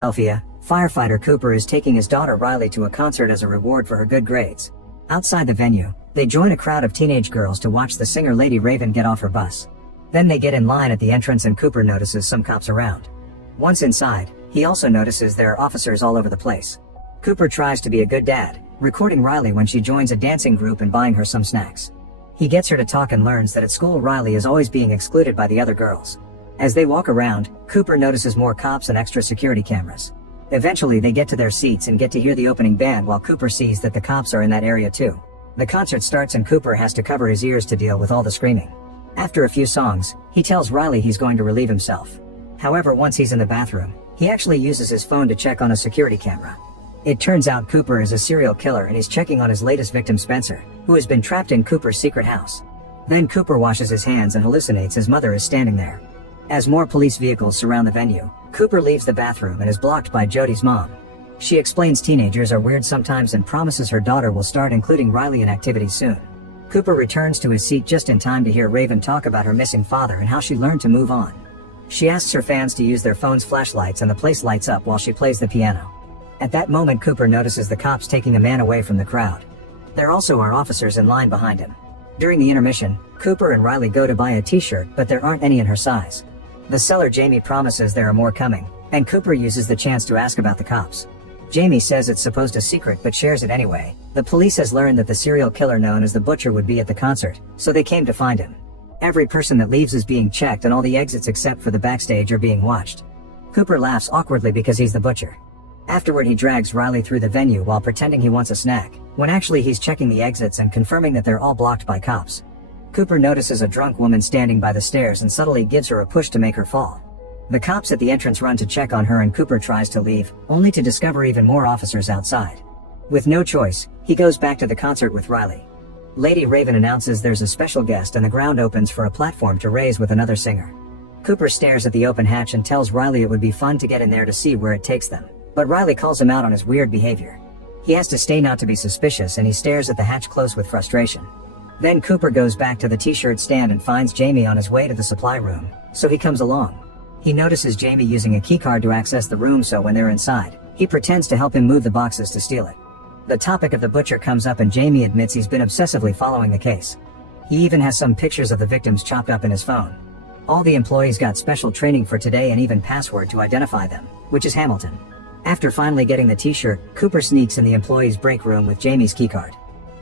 Philadelphia, firefighter Cooper is taking his daughter Riley to a concert as a reward for her good grades. Outside the venue, they join a crowd of teenage girls to watch the singer Lady Raven get off her bus. Then they get in line at the entrance and Cooper notices some cops around. Once inside, he also notices there are officers all over the place. Cooper tries to be a good dad, recording Riley when she joins a dancing group and buying her some snacks. He gets her to talk and learns that at school Riley is always being excluded by the other girls. As they walk around, Cooper notices more cops and extra security cameras. Eventually they get to their seats and get to hear the opening band while Cooper sees that the cops are in that area too. The concert starts and Cooper has to cover his ears to deal with all the screaming. After a few songs, he tells Riley he's going to relieve himself. However, once he's in the bathroom, he actually uses his phone to check on a security camera. It turns out Cooper is a serial killer and he's checking on his latest victim Spencer, who has been trapped in Cooper's secret house. Then Cooper washes his hands and hallucinates his mother is standing there. As more police vehicles surround the venue, Cooper leaves the bathroom and is blocked by Jody's mom. She explains teenagers are weird sometimes and promises her daughter will start including Riley in activities soon. Cooper returns to his seat just in time to hear Raven talk about her missing father and how she learned to move on. She asks her fans to use their phone's flashlights and the place lights up while she plays the piano. At that moment Cooper notices the cops taking a man away from the crowd. There also are officers in line behind him. During the intermission, Cooper and Riley go to buy a t-shirt but there aren't any in her size. The seller Jamie promises there are more coming, and Cooper uses the chance to ask about the cops. Jamie says it's supposed a secret but shares it anyway. The police has learned that the serial killer known as the Butcher would be at the concert, so they came to find him. Every person that leaves is being checked and all the exits except for the backstage are being watched. Cooper laughs awkwardly because he's the Butcher. Afterward he drags Riley through the venue while pretending he wants a snack, when actually he's checking the exits and confirming that they're all blocked by cops. Cooper notices a drunk woman standing by the stairs and subtly gives her a push to make her fall. The cops at the entrance run to check on her and Cooper tries to leave, only to discover even more officers outside. With no choice, he goes back to the concert with Riley. Lady Raven announces there's a special guest and the ground opens for a platform to raise with another singer. Cooper stares at the open hatch and tells Riley it would be fun to get in there to see where it takes them, but Riley calls him out on his weird behavior. He has to stay not to be suspicious and he stares at the hatch close with frustration. Then Cooper goes back to the t-shirt stand and finds Jamie on his way to the supply room, so he comes along. He notices Jamie using a keycard to access the room, so when they're inside, he pretends to help him move the boxes to steal it. The topic of the Butcher comes up and Jamie admits he's been obsessively following the case. He even has some pictures of the victims chopped up in his phone. All the employees got special training for today and even password to identify them, which is Hamilton. After finally getting the t-shirt, Cooper sneaks in the employees' break room with Jamie's keycard.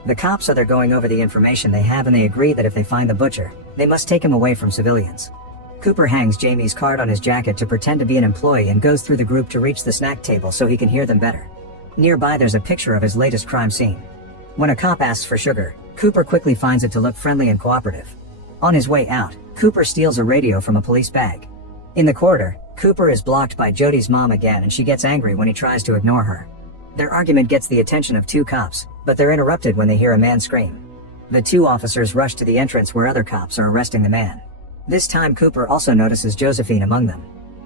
The cops are there going over the information they have and they agree that if they find the Butcher, they must take him away from civilians. Cooper hangs Jamie's card on his jacket to pretend to be an employee and goes through the group to reach the snack table so he can hear them better. Nearby there's a picture of his latest crime scene. When a cop asks for sugar, Cooper quickly finds it to look friendly and cooperative. On his way out, Cooper steals a radio from a police bag. In the corridor, Cooper is blocked by Jody's mom again and she gets angry when he tries to ignore her. Their argument gets the attention of two cops, but they're interrupted when they hear a man scream. The two officers rush to the entrance where other cops are arresting the man. This time Cooper also notices Josephine among them.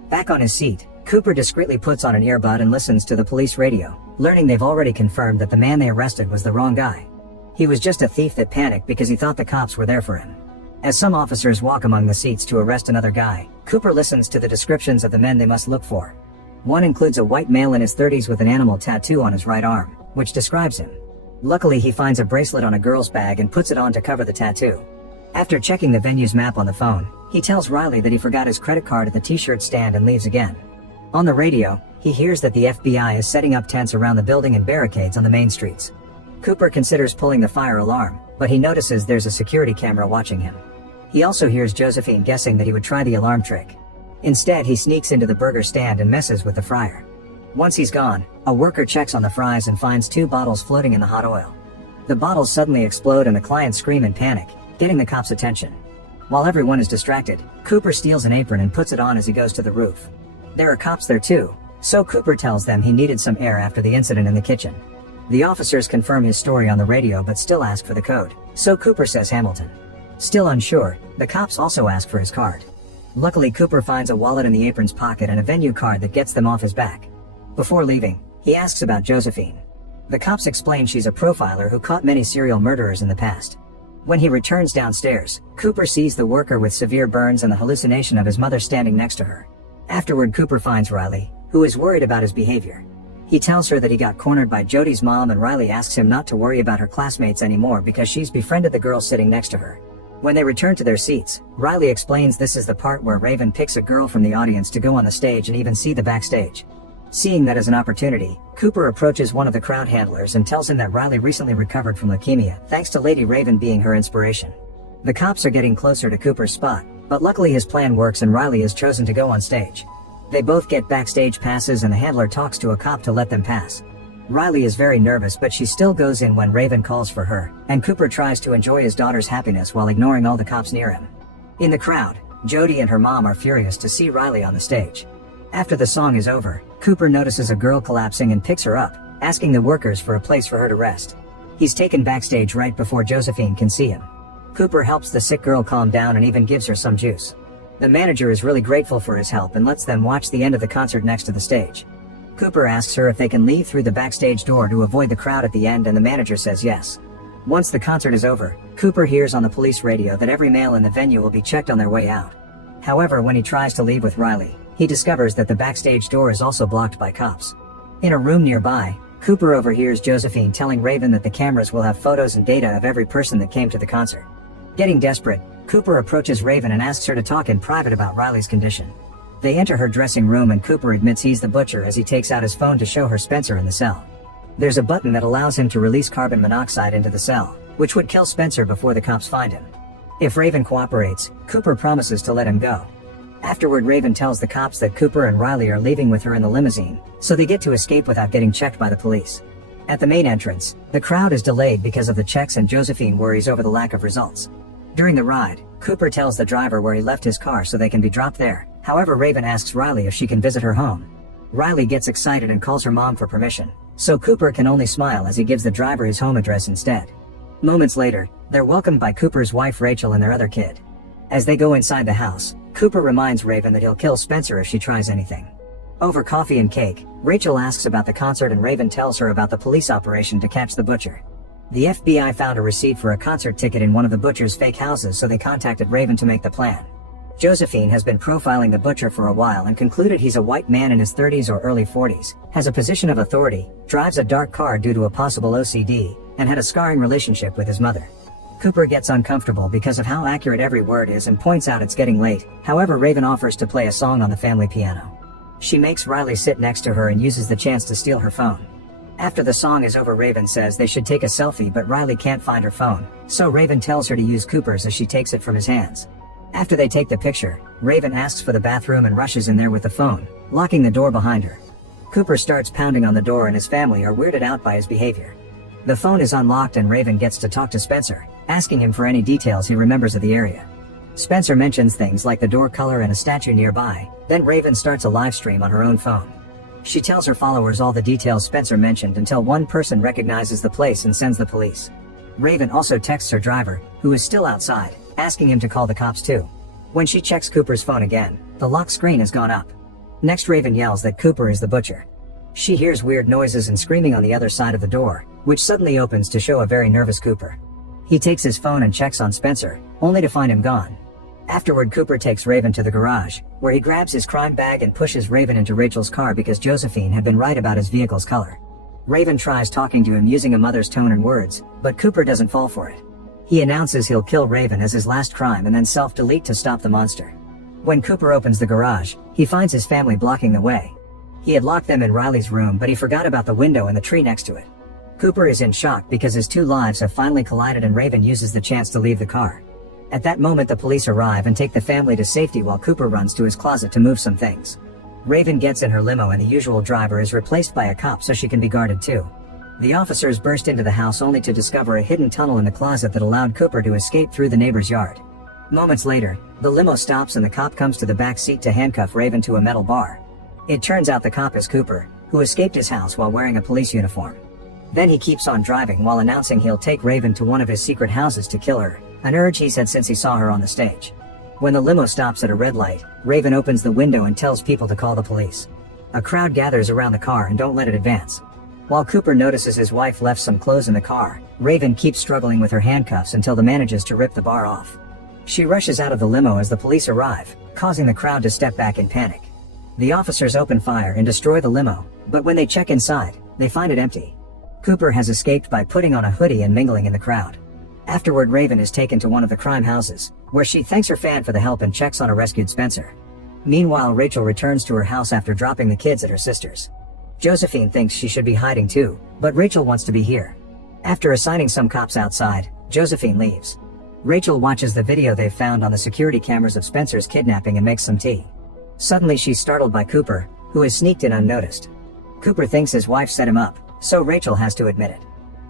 Back on his seat, Cooper discreetly puts on an earbud and listens to the police radio, learning they've already confirmed that the man they arrested was the wrong guy. He was just a thief that panicked because he thought the cops were there for him. As some officers walk among the seats to arrest another guy, Cooper listens to the descriptions of the men they must look for. One includes a white male in his 30s with an animal tattoo on his right arm, which describes him. Luckily he finds a bracelet on a girl's bag and puts it on to cover the tattoo. After checking the venue's map on the phone, he tells Riley that he forgot his credit card at the t-shirt stand and leaves again. On the radio, he hears that the FBI is setting up tents around the building and barricades on the main streets. Cooper considers pulling the fire alarm, but he notices there's a security camera watching him. He also hears Josephine guessing that he would try the alarm trick. Instead, he sneaks into the burger stand and messes with the fryer. Once he's gone, a worker checks on the fries and finds 2 bottles floating in the hot oil. The bottles suddenly explode and the clients scream in panic, getting the cops' attention. While everyone is distracted, Cooper steals an apron and puts it on as he goes to the roof. There are cops there too, so Cooper tells them he needed some air after the incident in the kitchen. The officers confirm his story on the radio but still ask for the code, so Cooper says Hamilton. Still unsure, the cops also ask for his card. Luckily Cooper finds a wallet in the apron's pocket and a venue card that gets them off his back. Before leaving, he asks about Josephine. The cops explain she's a profiler who caught many serial murderers in the past. When he returns downstairs, Cooper sees the worker with severe burns and the hallucination of his mother standing next to her. Afterward Cooper finds Riley, who is worried about his behavior. He tells her that he got cornered by Jody's mom, and Riley asks him not to worry about her classmates anymore because she's befriended the girl sitting next to her. When they return to their seats, Riley explains this is the part where Raven picks a girl from the audience to go on the stage and even see the backstage. Seeing that as an opportunity, Cooper approaches one of the crowd handlers and tells him that Riley recently recovered from leukemia, thanks to Lady Raven being her inspiration. The cops are getting closer to Cooper's spot, but luckily his plan works and Riley is chosen to go on stage. They both get backstage passes and the handler talks to a cop to let them pass. Riley is very nervous, but she still goes in when Raven calls for her, and Cooper tries to enjoy his daughter's happiness while ignoring all the cops near him. In the crowd, Jody and her mom are furious to see Riley on the stage. After the song is over, Cooper notices a girl collapsing and picks her up, asking the workers for a place for her to rest. He's taken backstage right before Josephine can see him. Cooper helps the sick girl calm down and even gives her some juice. The manager is really grateful for his help and lets them watch the end of the concert next to the stage. Cooper asks her if they can leave through the backstage door to avoid the crowd at the end, and the manager says yes. Once the concert is over, Cooper hears on the police radio that every male in the venue will be checked on their way out. However, when he tries to leave with Riley, he discovers that the backstage door is also blocked by cops. In a room nearby, Cooper overhears Josephine telling Raven that the cameras will have photos and data of every person that came to the concert. Getting desperate, Cooper approaches Raven and asks her to talk in private about Riley's condition. They enter her dressing room and Cooper admits he's the butcher as he takes out his phone to show her Spencer in the cell. There's a button that allows him to release carbon monoxide into the cell, which would kill Spencer before the cops find him. If Raven cooperates, Cooper promises to let him go. Afterward, Raven tells the cops that Cooper and Riley are leaving with her in the limousine, so they get to escape without getting checked by the police. At the main entrance, the crowd is delayed because of the checks and Josephine worries over the lack of results. During the ride, Cooper tells the driver where he left his car so they can be dropped there. However, Raven asks Riley if she can visit her home. Riley gets excited and calls her mom for permission, so Cooper can only smile as he gives the driver his home address instead. Moments later, they're welcomed by Cooper's wife Rachel and their other kid. As they go inside the house, Cooper reminds Raven that he'll kill Spencer if she tries anything. Over coffee and cake, Rachel asks about the concert and Raven tells her about the police operation to catch the butcher. The FBI found a receipt for a concert ticket in one of the butcher's fake houses, so they contacted Raven to make the plan. Josephine has been profiling the butcher for a while and concluded he's a white man in his 30s or early 40s, has a position of authority, drives a dark car due to a possible OCD, and had a scarring relationship with his mother. Cooper gets uncomfortable because of how accurate every word is and points out it's getting late. However, Raven offers to play a song on the family piano. She makes Riley sit next to her and uses the chance to steal her phone. After the song is over, Raven says they should take a selfie, but Riley can't find her phone, so Raven tells her to use Cooper's as she takes it from his hands. After they take the picture, Raven asks for the bathroom and rushes in there with the phone, locking the door behind her. Cooper starts pounding on the door and his family are weirded out by his behavior. The phone is unlocked and Raven gets to talk to Spencer, asking him for any details he remembers of the area. Spencer mentions things like the door color and a statue nearby, then Raven starts a live stream on her own phone. She tells her followers all the details Spencer mentioned until one person recognizes the place and sends the police. Raven also texts her driver, who is still outside, asking him to call the cops too. When she checks Cooper's phone again, the lock screen has gone up. Next, Raven yells that Cooper is the butcher. She hears weird noises and screaming on the other side of the door, which suddenly opens to show a very nervous Cooper. He takes his phone and checks on Spencer, only to find him gone. Afterward, Cooper takes Raven to the garage, where he grabs his crime bag and pushes Raven into Rachel's car because Josephine had been right about his vehicle's color. Raven tries talking to him using a mother's tone and words, but Cooper doesn't fall for it. He announces he'll kill Raven as his last crime and then self-delete to stop the monster. When Cooper opens the garage, he finds his family blocking the way. He had locked them in Riley's room, but he forgot about the window and the tree next to it. Cooper is in shock because his two lives have finally collided and Raven uses the chance to leave the car. At that moment, the police arrive and take the family to safety while Cooper runs to his closet to move some things. Raven gets in her limo and the usual driver is replaced by a cop so she can be guarded too. The officers burst into the house only to discover a hidden tunnel in the closet that allowed Cooper to escape through the neighbor's yard. Moments later, the limo stops and the cop comes to the back seat to handcuff Raven to a metal bar. It turns out the cop is Cooper, who escaped his house while wearing a police uniform. Then he keeps on driving while announcing he'll take Raven to one of his secret houses to kill her, an urge he's had since he saw her on the stage. When the limo stops at a red light, Raven opens the window and tells people to call the police. A crowd gathers around the car and don't let it advance. While Cooper notices his wife left some clothes in the car, Raven keeps struggling with her handcuffs until the manages to rip the bar off. She rushes out of the limo as the police arrive, causing the crowd to step back in panic. The officers open fire and destroy the limo, but when they check inside, they find it empty. Cooper has escaped by putting on a hoodie and mingling in the crowd. Afterward, Raven is taken to one of the crime houses, where she thanks her fan for the help and checks on a rescued Spencer. Meanwhile, Rachel returns to her house after dropping the kids at her sister's. Josephine thinks she should be hiding too, but Rachel wants to be here. After assigning some cops outside, Josephine leaves. Rachel watches the video they've found on the security cameras of Spencer's kidnapping and makes some tea. Suddenly she's startled by Cooper, who has sneaked in unnoticed. Cooper thinks his wife set him up, so Rachel has to admit it.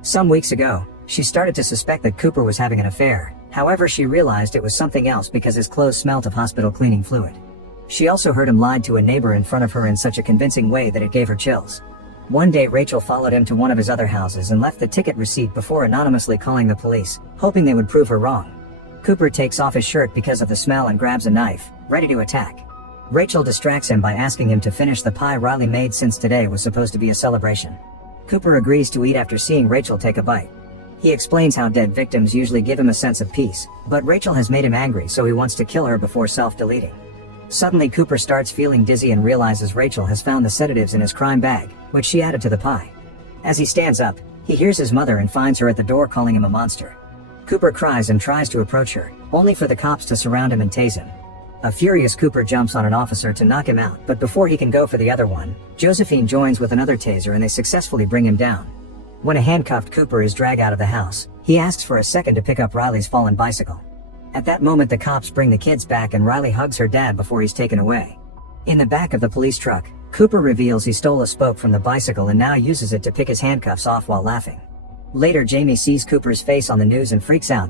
Some weeks ago, she started to suspect that Cooper was having an affair, however she realized it was something else because his clothes smelt of hospital cleaning fluid. She also heard him lied to a neighbor in front of her in such a convincing way that it gave her chills. One day Rachel followed him to one of his other houses and left the ticket receipt before anonymously calling the police, hoping they would prove her wrong. Cooper takes off his shirt because of the smell and grabs a knife, ready to attack. Rachel distracts him by asking him to finish the pie Riley made since today was supposed to be a celebration. Cooper agrees to eat after seeing Rachel take a bite. He explains how dead victims usually give him a sense of peace, but Rachel has made him angry, so he wants to kill her before self-deleting. Suddenly Cooper starts feeling dizzy and realizes Rachel has found the sedatives in his crime bag, which she added to the pie. As he stands up, he hears his mother and finds her at the door calling him a monster. Cooper cries and tries to approach her, only for the cops to surround him and tase him. A furious Cooper jumps on an officer to knock him out, but before he can go for the other one, Josephine joins with another taser and they successfully bring him down. When a handcuffed Cooper is dragged out of the house, he asks for a second to pick up Riley's fallen bicycle. At that moment the cops bring the kids back and Riley hugs her dad before he's taken away. In the back of the police truck, Cooper reveals he stole a spoke from the bicycle and now uses it to pick his handcuffs off while laughing. Later Jamie sees Cooper's face on the news and freaks out.